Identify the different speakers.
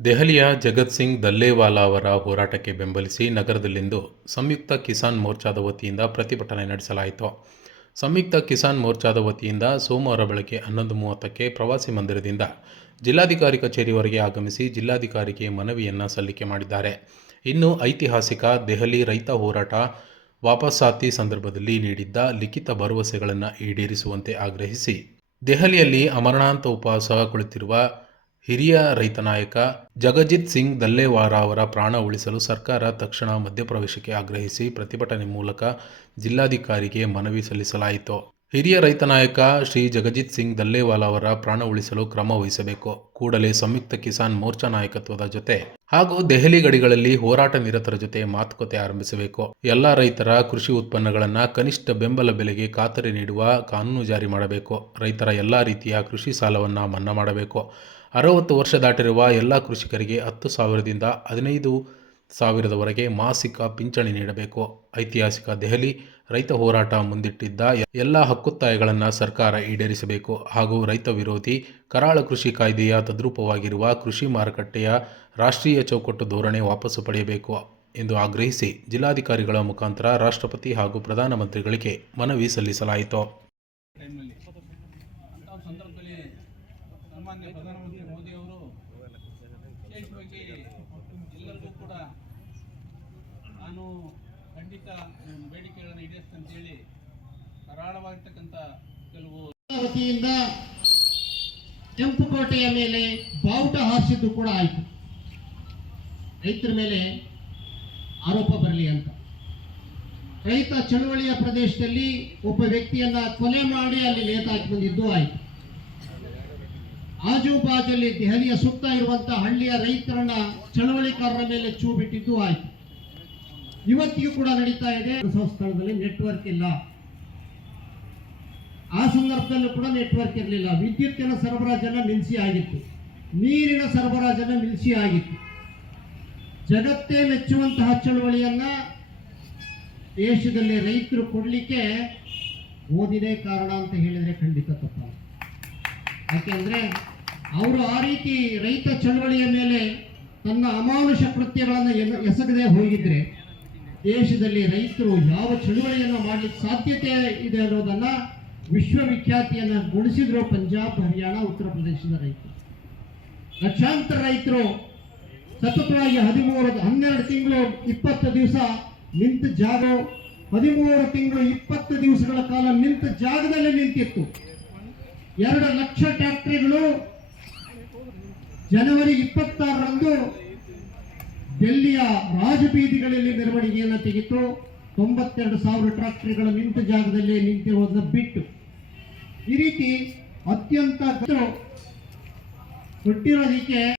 Speaker 1: ದೆಹಲಿಯ ಜಗತ್ ಸಿಂಗ್ ದಲ್ಲೇವಾಲಾ ಅವರ ಹೋರಾಟಕ್ಕೆ ಬೆಂಬಲಿಸಿ ನಗರದಲ್ಲಿಂದು ಸಂಯುಕ್ತ ಕಿಸಾನ್ ಮೋರ್ಚಾದ ವತಿಯಿಂದ ಪ್ರತಿಭಟನೆ ನಡೆಸಲಾಯಿತು. ಸಂಯುಕ್ತ ಕಿಸಾನ್ ಮೋರ್ಚಾದ ವತಿಯಿಂದ ಸೋಮವಾರ ಬೆಳಗ್ಗೆ ಹನ್ನೊಂದು ಮೂವತ್ತಕ್ಕೆ ಪ್ರವಾಸಿ ಮಂದಿರದಿಂದ ಜಿಲ್ಲಾಧಿಕಾರಿ ಕಚೇರಿವರೆಗೆ ಆಗಮಿಸಿ ಜಿಲ್ಲಾಧಿಕಾರಿಗೆ ಮನವಿಯನ್ನು ಸಲ್ಲಿಕೆ ಮಾಡಿದ್ದಾರೆ. ಇನ್ನು ಐತಿಹಾಸಿಕ ದೆಹಲಿ ರೈತ ಹೋರಾಟ ವಾಪಸಾತಿ ಸಂದರ್ಭದಲ್ಲಿ ನೀಡಿದ್ದ ಲಿಖಿತ ಭರವಸೆಗಳನ್ನು ಈಡೇರಿಸುವಂತೆ ಆಗ್ರಹಿಸಿ ದೆಹಲಿಯಲ್ಲಿ ಅಮರಣಾಂತ ಉಪವಾಸ ಕುಳಿತಿರುವ ಹಿರಿಯ ರೈತ ನಾಯಕ ಜಗಜಿತ್ ಸಿಂಗ್ ದಲ್ಲೇವಾರ ಅವರ ಪ್ರಾಣ ಉಳಿಸಲು ಸರ್ಕಾರ ತಕ್ಷಣ ಮಧ್ಯಪ್ರವೇಶಕ್ಕೆ ಆಗ್ರಹಿಸಿ ಪ್ರತಿಭಟನೆ ಮೂಲಕ ಜಿಲ್ಲಾಧಿಕಾರಿಗೆ ಮನವಿ ಸಲ್ಲಿಸಲಾಯಿತು. ಹಿರಿಯ ರೈತ ನಾಯಕ ಶ್ರೀ ಜಗಜಿತ್ ಸಿಂಗ್ ದಲ್ಲೇವಾಲ ಅವರ ಪ್ರಾಣ ಉಳಿಸಲು ಕ್ರಮ ವಹಿಸಬೇಕು. ಕೂಡಲೇ ಸಂಯುಕ್ತ ಕಿಸಾನ್ ಮೋರ್ಚಾ ನಾಯಕತ್ವದ ಜೊತೆ ಹಾಗೂ ದೆಹಲಿ ಗಡಿಗಳಲ್ಲಿ ಹೋರಾಟ ನಿರತರ ಜೊತೆ ಮಾತುಕತೆ ಆರಂಭಿಸಬೇಕು. ಎಲ್ಲ ರೈತರ ಕೃಷಿ ಉತ್ಪನ್ನಗಳನ್ನು ಕನಿಷ್ಠ ಬೆಂಬಲ ಬೆಲೆಗೆ ಖಾತರಿ ನೀಡುವ ಕಾನೂನು ಜಾರಿ ಮಾಡಬೇಕು. ರೈತರ ಎಲ್ಲ ರೀತಿಯ ಕೃಷಿ ಸಾಲವನ್ನು ಮನ್ನಾ ಮಾಡಬೇಕು. ಅರವತ್ತು ವರ್ಷ ದಾಟಿರುವ ಎಲ್ಲ ಕೃಷಿಕರಿಗೆ ಹತ್ತು ಸಾವಿರದಿಂದ ಹದಿನೈದು ಸಾವಿರದವರೆಗೆ ಮಾಸಿಕ ಪಿಂಚಣಿ ನೀಡಬೇಕು. ಐತಿಹಾಸಿಕ ದೆಹಲಿ ರೈತ ಹೋರಾಟ ಮುಂದಿಟ್ಟಿದ್ದ ಎಲ್ಲ ಹಕ್ಕುತ್ತಾಯಗಳನ್ನು ಸರ್ಕಾರ ಈಡೇರಿಸಬೇಕು. ಹಾಗೂ ರೈತ ವಿರೋಧಿ ಕರಾಳ ಕೃಷಿ ಕಾಯ್ದೆಯ ತದ್ರೂಪವಾಗಿರುವ ಕೃಷಿ ಮಾರುಕಟ್ಟೆಯ ರಾಷ್ಟ್ರೀಯ ಚೌಕಟ್ಟು ಧೋರಣೆ ವಾಪಸ್ಸು ಪಡೆಯಬೇಕು ಎಂದು ಆಗ್ರಹಿಸಿ ಜಿಲ್ಲಾಧಿಕಾರಿಗಳ ಮುಖಾಂತರ ರಾಷ್ಟ್ರಪತಿ ಹಾಗೂ ಪ್ರಧಾನಮಂತ್ರಿಗಳಿಗೆ ಮನವಿ ಸಲ್ಲಿಸಲಾಯಿತು.
Speaker 2: ಸನ್ಮಾನ್ಯ ಪ್ರಧಾನಮಂತ್ರಿ ಮೋದಿಯವರು ವಿಶೇಷವಾಗಿ ಎಲ್ಲರಿಗೂ ಕೂಡ ನಾನು ಖಂಡಿತ ಬೇಡಿಕೆಗಳನ್ನು ಈಡೇರಿಸ್ತೇನೆ ಅಂತೇಳಿ ಕರಾಳವಾಗಿರ್ತಕ್ಕಂಥ ಕೆಲವು
Speaker 3: ವತಿಯಿಂದ ಕೆಂಪುಕೋಟೆಯ ಮೇಲೆ ಬಾವುಟ ಹಾರಿಸಿದ್ದು ಕೂಡ ಆಯಿತು. ರೈತರ ಮೇಲೆ ಆರೋಪ ಬರಲಿ ಅಂತ. ರೈತ ಚಳುವಳಿಯ ಪ್ರದೇಶದಲ್ಲಿ ಒಬ್ಬ ವ್ಯಕ್ತಿಯನ್ನ ಕೊಲೆ ಮಾಡಿ ಅಲ್ಲಿ ನೇತಾಕಿ ಬಂದಿದ್ದು ಆಯಿತು. ಆಜು ಬಾಜಲ್ಲಿ ದೆಹಲಿಯ ಸುತ್ತ ಇರುವಂತಹ ಹಳ್ಳಿಯ ರೈತರನ್ನ ಚಳವಳಿಕಾರರ ಮೇಲೆ ಚೂ ಬಿಟ್ಟಿದ್ದು ಆಯಿತು. ಇವತ್ತಿಗೂ ಕೂಡ ನಡೀತಾ ಇದೆ. ಸ್ಥಳದಲ್ಲಿ ನೆಟ್ವರ್ಕ್ ಇಲ್ಲ. ಆ ಸಂದರ್ಭದಲ್ಲೂ ಕೂಡ ನೆಟ್ವರ್ಕ್ ಇರಲಿಲ್ಲ. ವಿದ್ಯುತ್ತಿನ ಸರಬರಾಜನ್ನ ನಿಲ್ಲಿಸಿ ಆಗಿತ್ತು. ನೀರಿನ ಸರಬರಾಜನ್ನ ನಿಲ್ಲಿಸಿ ಆಗಿತ್ತು. ಜಗತ್ತೇ ಮೆಚ್ಚುವಂತಹ ಚಳುವಳಿಯನ್ನ ದೇಶದಲ್ಲಿ ರೈತರು ಕೊಡಲಿಕ್ಕೆ ಓದಿನೇ ಕಾರಣ ಅಂತ ಹೇಳಿದರೆ ಖಂಡಿತ ತಪ್ಪಲ್ಲ ಯಾಕೆಂದ್ರೆ ಅವರು ಆ ರೀತಿ ರೈತ ಚಳವಳಿಯ ಮೇಲೆ ತನ್ನ ಅಮಾನುಷ ಕೃತ್ಯಗಳನ್ನು ಎಸಗದೆ ಹೋಗಿದ್ರೆ ದೇಶದಲ್ಲಿ ರೈತರು ಯಾವ ಚಳುವಳಿಯನ್ನು ಮಾಡಲಿಕ್ಕೆ ಸಾಧ್ಯತೆ ಇದೆ ಅನ್ನೋದನ್ನ ವಿಶ್ವವಿಖ್ಯಾತಿಯನ್ನ ಗುಣಿಸಿದ್ರು ಪಂಜಾಬ್, ಹರಿಯಾಣ, ಉತ್ತರ ಪ್ರದೇಶದ ರೈತರು. ಲಕ್ಷಾಂತರ ರೈತರು ಸತತವಾಗಿ ಹದಿಮೂರು, ಹನ್ನೆರಡು ತಿಂಗಳು ಇಪ್ಪತ್ತು ದಿವಸ ನಿಂತ ಜಾಗ ಹದಿಮೂರು ತಿಂಗಳು ಇಪ್ಪತ್ತು ದಿವಸಗಳ ಕಾಲ ನಿಂತ ಜಾಗದಲ್ಲಿ ನಿಂತಿತ್ತು. ಎರಡು ಲಕ್ಷ ಟ್ಯಾಕ್ಟ್ರಿಗಳು ಜನವರಿ ಇಪ್ಪತ್ತಾರರಂದು ಡೆಲ್ಲಿಯ ರಾಜಬೀದಿಗಳಲ್ಲಿ ಮೆರವಣಿಗೆಯನ್ನು ತೆಗೆತು ತೊಂಬತ್ತೆರಡು ಸಾವಿರ ಟ್ರಾಕ್ಟರ್ಗಳು ನಿಂತ ಜಾಗದಲ್ಲಿ ನಿಂತಿರುವುದನ್ನು ಬಿಟ್ಟು ಈ ರೀತಿ ಅತ್ಯಂತ ಕೊಟ್ಟಿರೋದಕ್ಕೆ